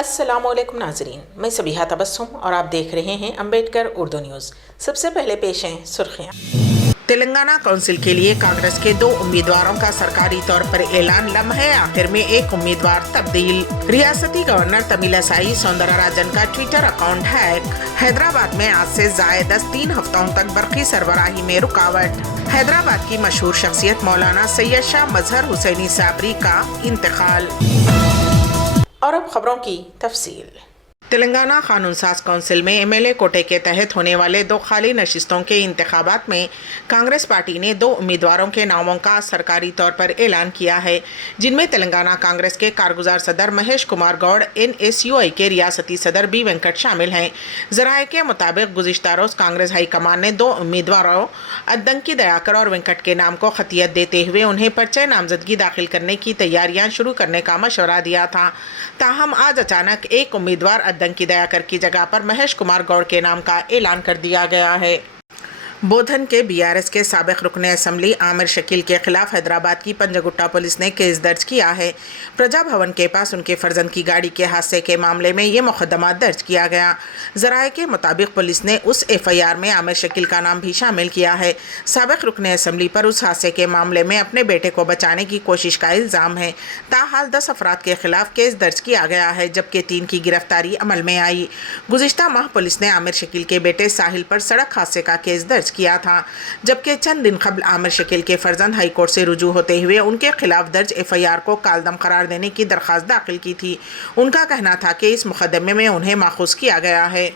السلام علیکم ناظرین، میں سبیحہ تبسم اور آپ دیکھ رہے ہیں امبیڈکر اردو نیوز۔ سب سے پہلے پیش ہیں سرخیاں۔ تلنگانہ کونسل کے لیے کانگریس کے 2 امیدواروں کا سرکاری طور پر اعلان، لمحے آخر میں ایک امیدوار تبدیل۔ ریاستی گورنر تمیلا سائی سوندرا راجن کا ٹویٹر اکاؤنٹ ہیک۔ حیدرآباد میں آج سے زائد 3 ہفتوں تک برقی سربراہی میں رکاوٹ۔ حیدرآباد کی مشہور شخصیت مولانا سید شاہ مظہر حسینی صابری کا انتقال۔ اور اب خبروں کی تفصیل۔ تلنگانہ قانون ساز کونسل میں ایم ایل اے کوٹے کے تحت ہونے والے 2 خالی نشستوں کے انتخابات میں کانگریس پارٹی نے 2 امیدواروں کے ناموں کا سرکاری طور پر اعلان کیا ہے، جن میں تلنگانہ کانگریس کے کارگزار صدر مہیش کمار گوڑ، NSUI کے ریاستی صدر بی وینکٹ شامل ہیں۔ ذرائع کے مطابق گزشتہ روز کانگریس ہائی کمان نے 2 امیدواروں ادنکی دیاکر اور وینکٹ کے نام کو خطیت دیتے ہوئے انہیں پرچہ نامزدگی داخل کرنے کی تیاریاں شروع کرنے کا مشورہ دیا تھا۔ تاہم آج اچانک ایک امیدوار ادنکی دیاکر کی جگہ پر مہیش کمار گوڑ کے نام کا اعلان کر دیا گیا ہے۔ بودھن کے BRS کے سابق رکن اسمبلی عامر شکیل کے خلاف حیدرآباد کی پنجگٹا پولیس نے کیس درج کیا ہے۔ پرجا بھون کے پاس ان کے فرزند کی گاڑی کے حادثے کے معاملے میں یہ مقدمہ درج کیا گیا۔ ذرائع کے مطابق پولیس نے اس FIR میں عامر شکیل کا نام بھی شامل کیا ہے۔ سابق رکن اسمبلی پر اس حادثے کے معاملے میں اپنے بیٹے کو بچانے کی کوشش کا الزام ہے۔ تاحال 10 افراد کے خلاف کیس درج کیا گیا ہے، جبکہ 3 کی گرفتاری عمل میں آئی۔ گزشتہ ماہ پولیس نے عامر شکیل کے بیٹے ساحل پر سڑک حادثے کا کیس درج کیا تھا، جبکہ چند دن قبل عامر شکیل کے فرزند ہائی کورٹ سے رجوع ہوتے ہوئے ان کے خلاف درج FIR کو کالعدم قرار دینے کی درخواست داخل کی تھی۔ ان کا کہنا تھا کہ اس مقدمے میں انہیں ماخوذ کیا گیا ہے۔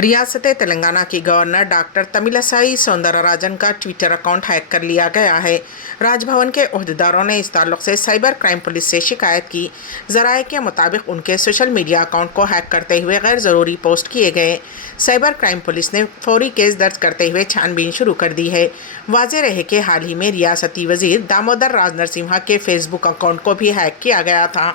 ریاست تلنگانہ کی گورنر ڈاکٹر تمیلا سائی سوندرا راجن کا ٹویٹر اکاؤنٹ ہیک کر لیا گیا ہے۔ راج بھون کے عہدیداروں نے اس تعلق سے سائبر کرائم پولیس سے شکایت کی۔ ذرائع کے مطابق ان کے سوشل میڈیا اکاؤنٹ کو ہیک کرتے ہوئے غیر ضروری پوسٹ کیے گئے۔ سائبر کرائم پولیس نے فوری کیس درج کرتے ہوئے چھان بین شروع کر دی ہے۔ واضح رہے کہ حال ہی میں ریاستی وزیر دامودر راج نرسمہا کے فیس بک اکاؤنٹ کو بھی ہیک کیا گیا تھا۔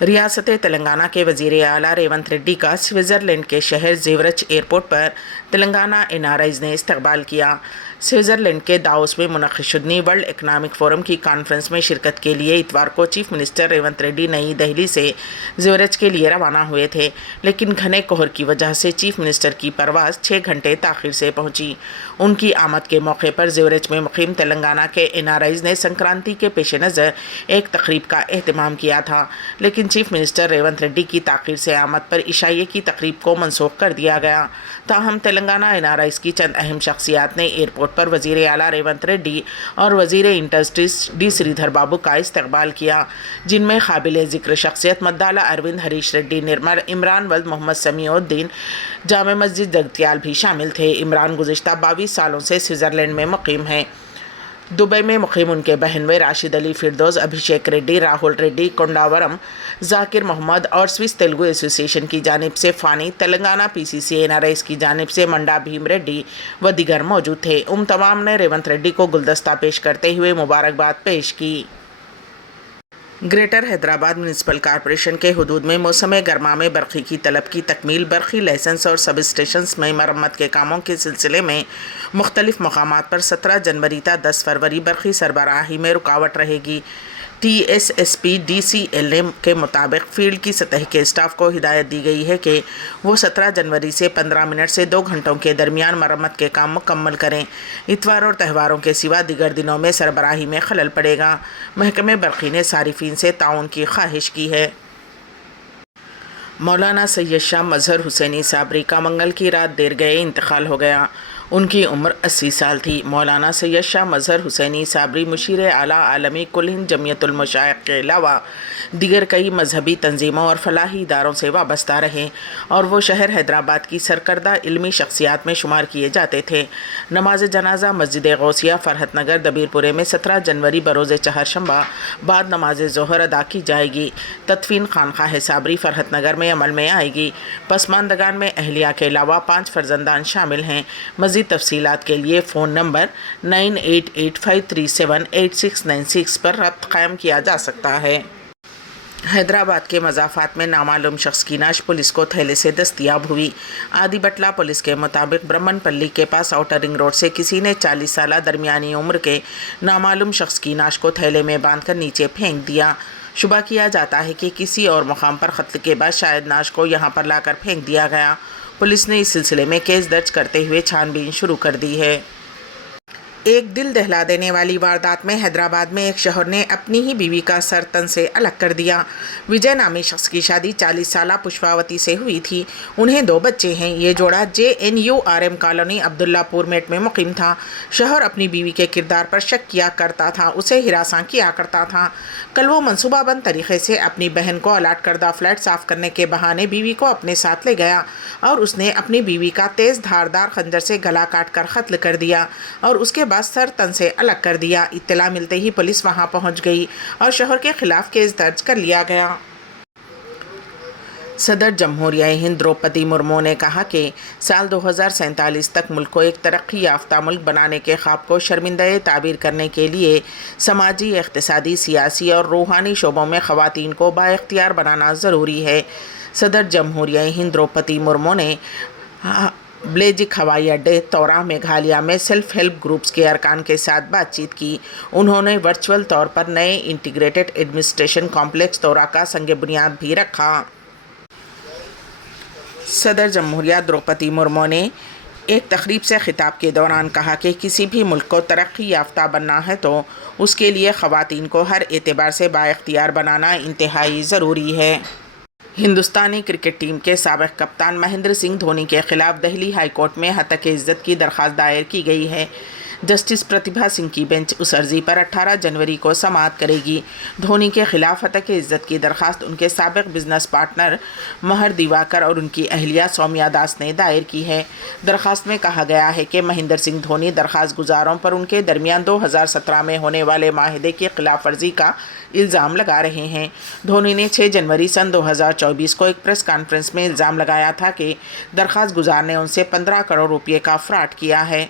ریاست تلنگانہ کے وزیر اعلیٰ ریونت ریڈی کا سوئٹزرلینڈ کے شہر زیورچ ایئرپورٹ پر تلنگانہ NRIs نے استقبال کیا۔ سوئٹزرلینڈ کے داووس میں منعقد شدنی ورلڈ اکنامک فورم کی کانفرنس میں شرکت کے لیے اتوار کو چیف منسٹر ریونت ریڈی نئی دہلی سے زیورچ کے لیے روانہ ہوئے تھے، لیکن گھنے کوہر کی وجہ سے چیف منسٹر کی پرواز 6 گھنٹے تاخیر سے پہنچی۔ ان کی آمد کے موقع پر زیورچ میں مقیم تلنگانہ کے NRIs نے سنکرانتی کے پیش نظر ایک تقریب کا اہتمام کیا تھا، لیکن چیف منسٹر ریونت ریڈی کی تاخیر سے آمد پر عشائیے کی تقریب کو منسوخ کر دیا گیا۔ تاہم تلنگانہ NRIs کی چند اہم شخصیات نے ایئرپورٹ پر وزیر اعلیٰ ریونت ریڈی اور وزیر انڈسٹریز ڈی سریدھر بابو کا استقبال کیا، جن میں قابل ذکر شخصیت مدالا اروند، ہریش ریڈی نرمل، عمران ولد محمد سمیع الدین، جامع مسجد جگتیال بھی شامل تھے۔ عمران گزشتہ 22 سالوں سے سوئٹزرلینڈ میں مقیم ہیں۔ دبئی میں مقیم ان کے بہنوئی راشد علی فردوس، ابھیشیک ریڈی، راہل ریڈی، کونڈاورم، ذاکر محمد اور سوئس تیلگو ایسوسی ایشن کی جانب سے فانی، تلنگانہ PCC NRIs کی جانب سے منڈا بھیم ریڈی و دیگر موجود تھے۔ تمام نے ریونت ریڈی کو گلدستہ پیش کرتے ہوئے مبارکباد پیش کی۔ گریٹر حیدرآباد میونسپل کارپوریشن کے حدود میں موسم گرما میں برقی کی طلب کی تکمیل، برقی لائسنس اور سب اسٹیشنز میں مرمت کے کاموں کے سلسلے میں مختلف مقامات پر 17 جنوری تا 10 فروری برقی سربراہی میں رکاوٹ رہے گی۔ TSSP DCLA کے مطابق فیلڈ کی سطح کے اسٹاف کو ہدایت دی گئی ہے کہ وہ 17 جنوری سے 15 منٹ سے 2 گھنٹوں کے درمیان مرمت کے کام مکمل کریں۔ اتوار اور تہواروں کے سوا دیگر دنوں میں سربراہی میں خلل پڑے گا۔ محکمہ برقی نے صارفین سے تعاون کی خواہش کی ہے۔ مولانا سید شاہ مظہر حسینی صابری کا منگل کی رات دیر گئے انتقال ہو گیا۔ ان کی عمر 80 سال تھی۔ مولانا سید شاہ مظہر حسینی صابری مشیر اعلیٰ عالمی کل ہند جمعیت المشائخ کے علاوہ دیگر کئی مذہبی تنظیموں اور فلاحی اداروں سے وابستہ رہے اور وہ شہر حیدرآباد کی سرکردہ علمی شخصیات میں شمار کیے جاتے تھے۔ نماز جنازہ مسجد غوثیہ فرحت نگر دبیر پورے میں 17 جنوری بروز چہارشنبہ بعد نماز ظہر ادا کی جائے گی۔ تدفین خانقاہ صابری فرحت نگر میں عمل میں آئے گی۔ پسماندگان میں اہلیہ کے علاوہ 5 فرزندان شامل ہیں۔ مزید تفصیلات کے لیے فون نمبر 9885378696 پر رابطہ قائم کیا جا سکتا ہے۔ حیدرآباد کے مضافات میں نامعلوم شخص کی نعش پولیس کو تھیلے سے دستیاب ہوئی۔ آدی بٹلہ پولیس کے مطابق برہمن پلی کے پاس آؤٹر رنگ روڈ سے کسی نے 40 سالہ درمیانی عمر کے نامعلوم شخص کی نعش کو تھیلے میں باندھ کر نیچے پھینک دیا۔ شبہ کیا جاتا ہے کہ کسی اور مقام پر قتل کے بعد شاید نعش کو یہاں پر لا کر پھینک دیا گیا۔ پولیس نے اس سلسلے میں کیس درج کرتے ہوئے چھان بین شروع کر دی ہے۔ ایک دل دہلا دینے والی واردات میں حیدرآباد میں ایک شوہر نے اپنی ہی بیوی کا سر تن سے الگ کر دیا۔ وجے نامی شخص کی شادی 40 سالہ پشپاوتی سے ہوئی تھی۔ انہیں 2 بچے ہیں۔ یہ جوڑا JNURM کالونی عبداللہ پور میٹ میں مقیم تھا۔ شوہر اپنی بیوی کے کردار پر شک کیا کرتا تھا، اسے ہراساں کیا کرتا تھا۔ کل وہ منصوبہ بند طریقے سے اپنی بہن کو الاٹ کردہ فلیٹ صاف کرنے کے بہانے بیوی کو اپنے ساتھ لے گیا اور اس نے اپنی بیوی کا تیز دھاردار خنجر سے گلا کاٹ کر قتل کر دیا اور اس کے بعد سر تن سے الگ کر دیا۔ اطلاع ملتے ہی پولیس وہاں پہنچ گئی اور شوہر کے خلاف کیس درج کر لیا گیا۔ صدر جمہوریہ ہند دروپدی مرمو نے کہا کہ سال 2047 تک ملک کو ایک ترقی یافتہ ملک بنانے کے خواب کو شرمندہ تعبیر کرنے کے لیے سماجی، اقتصادی، سیاسی اور روحانی شعبوں میں خواتین کو بااختیار بنانا ضروری ہے۔ صدر جمہوریہ ہند دروپدی مرمو نے بلیجک ہوائی اڈے تورا میگھالیہ میں سیلف ہیلپ گروپس کے ارکان کے ساتھ بات چیت کی۔ انہوں نے ورچوئل طور پر نئے انٹیگریٹڈ ایڈمنسٹریشن کمپلیکس تورا کا سنگ بنیاد بھی رکھا۔ صدر جمہوریہ دروپدی مرمو نے ایک تقریب سے خطاب کے دوران کہا کہ کسی بھی ملک کو ترقی یافتہ بننا ہے تو اس کے لیے خواتین کو ہر اعتبار سے بااختیار بنانا انتہائی ضروری ہے۔ ہندوستانی کرکٹ ٹیم کے سابق کپتان مہندر سنگھ دھونی کے خلاف دہلی ہائی کورٹ میں ہتک عزت کی درخواست دائر کی گئی ہے۔ جسٹس پرتیبھا سنگھ کی بینچ اس عرضی پر 18 جنوری کو سماعت کرے گی۔ دھونی کے خلاف ہتک عزت کی درخواست ان کے سابق بزنس پارٹنر مہر دیواکر اور ان کی اہلیہ سومیا داس نے دائر کی ہے۔ درخواست میں کہا گیا ہے کہ مہندر سنگھ دھونی درخواست گزاروں پر ان کے درمیان 2017 میں ہونے والے معاہدے کی خلاف ورزی کا الزام لگا رہے ہیں۔ دھونی نے 6 جنوری سن 2024 کو ایک پریس کانفرنس میں الزام لگایا تھا کہ درخواست گزار نے ان سے 15 کروڑ روپے کا فراڈ کیا ہے۔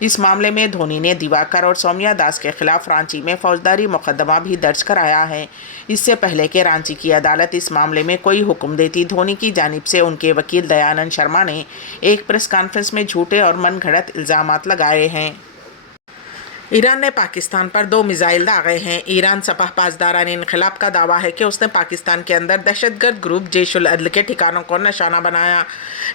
اس معاملے میں دھونی نے دیواکر اور سومیا داس کے خلاف رانچی میں فوجداری مقدمہ بھی درج کرایا ہے۔ اس سے پہلے کہ رانچی کی عدالت اس معاملے میں کوئی حکم دیتی، دھونی کی جانب سے ان کے وکیل دیانند شرما نے ایک پریس کانفرنس میں جھوٹے اور من گھڑت الزامات لگائے ہیں۔ ایران نے پاکستان پر 2 میزائل داغے ہیں۔ ایران سپاہ پاسداران انقلاب کا دعویٰ ہے کہ اس نے پاکستان کے اندر دہشت گرد گروپ جیش العدل کے ٹھکانوں کو نشانہ بنایا۔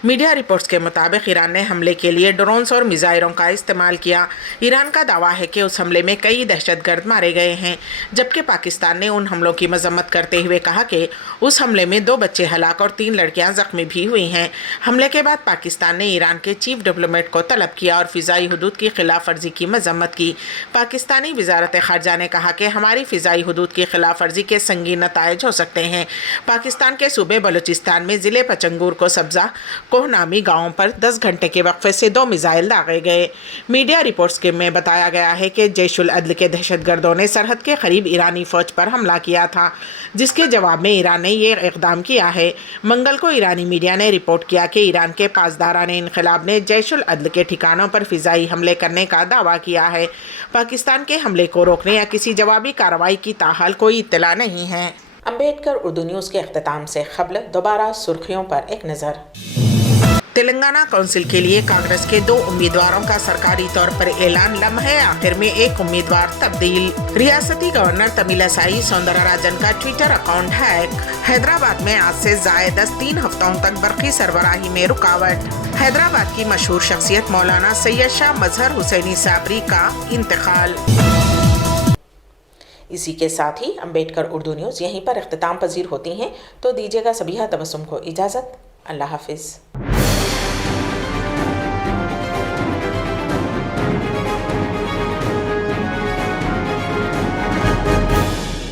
میڈیا رپورٹس کے مطابق ایران نے حملے کے لیے ڈرونز اور میزائلوں کا استعمال کیا۔ ایران کا دعویٰ ہے کہ اس حملے میں کئی دہشت گرد مارے گئے ہیں، جبکہ پاکستان نے ان حملوں کی مذمت کرتے ہوئے کہا کہ اس حملے میں 2 بچے ہلاک اور 3 لڑکیاں زخمی بھی ہوئی ہیں۔ حملے کے بعد پاکستان نے ایران کے چیف ڈپلومیٹ کو طلب کیا اور فضائی حدود کی خلاف ورزی کی مذمت کی۔ پاکستانی وزارت خارجہ نے کہا کہ ہماری فضائی حدود کی خلاف ورزی کے سنگین نتائج ہو سکتے ہیں۔ پاکستان کے صوبے بلوچستان میں ضلع پچنگور کو سبزہ کوہ نامی گاؤں پر 10 گھنٹے کے وقفے سے 2 میزائل داغے گئے۔ میڈیا رپورٹس میں بتایا گیا ہے کہ جیش العدل کے دہشت گردوں نے سرحد کے قریب ایرانی فوج پر حملہ کیا تھا، جس کے جواب میں ایران نے یہ اقدام کیا ہے۔ منگل کو ایرانی میڈیا نے رپورٹ کیا کہ ایران کے پاسداران انقلاب نے جیش العدل کے ٹھکانوں پر فضائی حملے کرنے کا دعویٰ کیا ہے۔ پاکستان کے حملے کو روکنے یا کسی جوابی کارروائی کی تاحال کوئی اطلاع نہیں ہے۔ امبیڈکر اردو نیوز کے اختتام سے قبل دوبارہ سرخیوں پر ایک نظر۔ تلنگانہ کونسل کے لیے کانگریس کے 2 امیدواروں کا سرکاری طور پر اعلان، لمحے آخر میں ایک امیدوار تبدیل۔ ریاستی گورنر تمیل سائی سوندرا راجن کا ٹویٹر اکاؤنٹ ہیک۔ حیدرآباد میں آج سے زائد 3 ہفتوں تک برقی سربراہی میں رکاوٹ۔ حیدرآباد کی مشہور شخصیت مولانا سید شاہ مظہر حسینی صابری کا انتقال۔ اسی کے ساتھ ہی امبیڈکر اردو نیوز یہیں پر اختتام پذیر ہوتی ہیں، تو دیجیے گا سبیحہ تبسم کو اجازت۔ اللہ حافظ۔